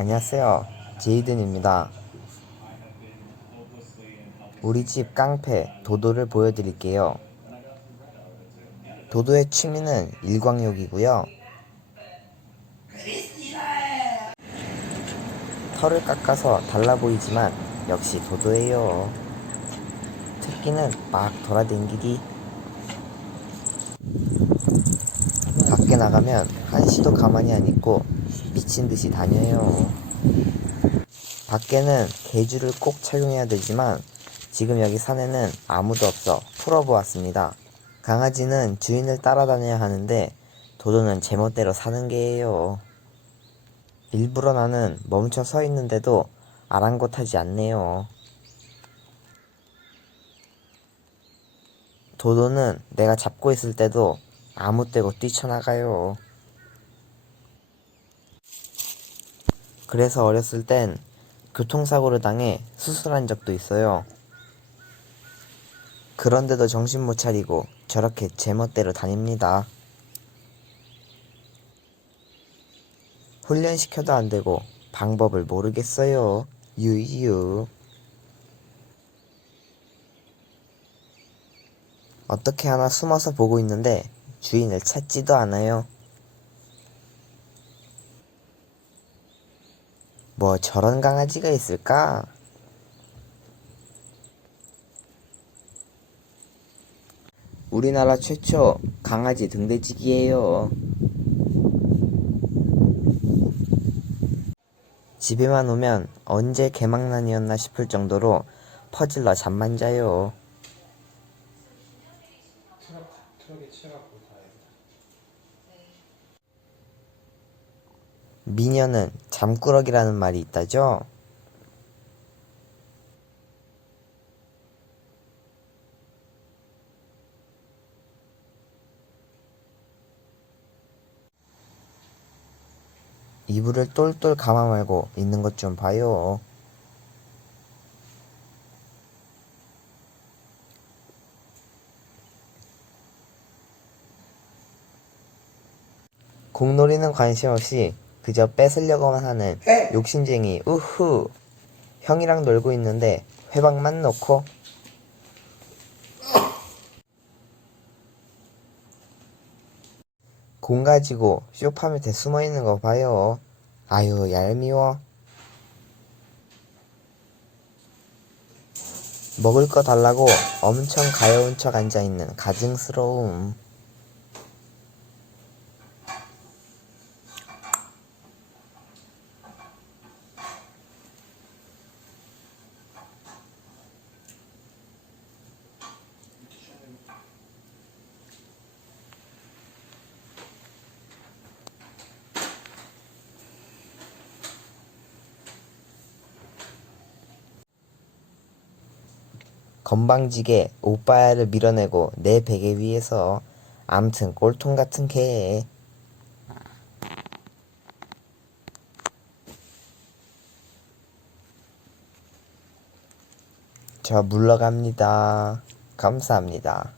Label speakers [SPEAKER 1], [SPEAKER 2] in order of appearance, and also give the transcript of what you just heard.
[SPEAKER 1] 안녕하세요. 제이든입니다. 우리 집 깡패 도도를 보여드릴게요. 도도의 취미는 일광욕이고요. 털을 깎아서 달라 보이지만 역시 도도예요. 특기는 막 돌아댕기기. 나가면 한시도 가만히 안 있고 미친 듯이 다녀요. 밖에는 개주를 꼭 착용해야 되지만 지금 여기 산에는 아무도 없어 풀어보았습니다. 강아지는 주인을 따라다녀야 하는데 도도는 제멋대로 사는 게예요. 일부러 나는 멈춰 서 있는데도 아랑곳하지 않네요. 도도는 내가 잡고 있을 때도 아무 때고 뛰쳐나가요. 그래서 어렸을 땐 교통사고를 당해 수술한 적도 있어요. 그런데도 정신 못 차리고 저렇게 제멋대로 다닙니다. 훈련시켜도 안 되고 방법을 모르겠어요. 유유. 어떻게 하나 숨어서 보고 있는데 주인을 찾지도 않아요. 뭐 저런 강아지가 있을까? 우리나라 최초 강아지 등대지기예요. 집에만 오면 언제 개망난이었나 싶을 정도로 퍼질러 잠만 자요.
[SPEAKER 2] 트럭, 트럭에 치여갖고 가야겠다.
[SPEAKER 1] 미녀는 잠꾸러기라는 말이 있다죠? 이불을 똘똘 감아 말고 있는 것 좀 봐요. 공놀이는 관심 없이 그저 뺏으려고만 하는 욕심쟁이 우후 형이랑 놀고 있는데 회방만 놓고. 공 가지고 쇼파 밑에 숨어 있는 거 봐요. 아유 얄미워. 먹을 거 달라고 엄청 가여운 척 앉아 있는 가증스러움 건방지게 오빠야를 밀어내고 내 베개 위에서 암튼 꼴통 같은 개. 저 물러갑니다. 감사합니다.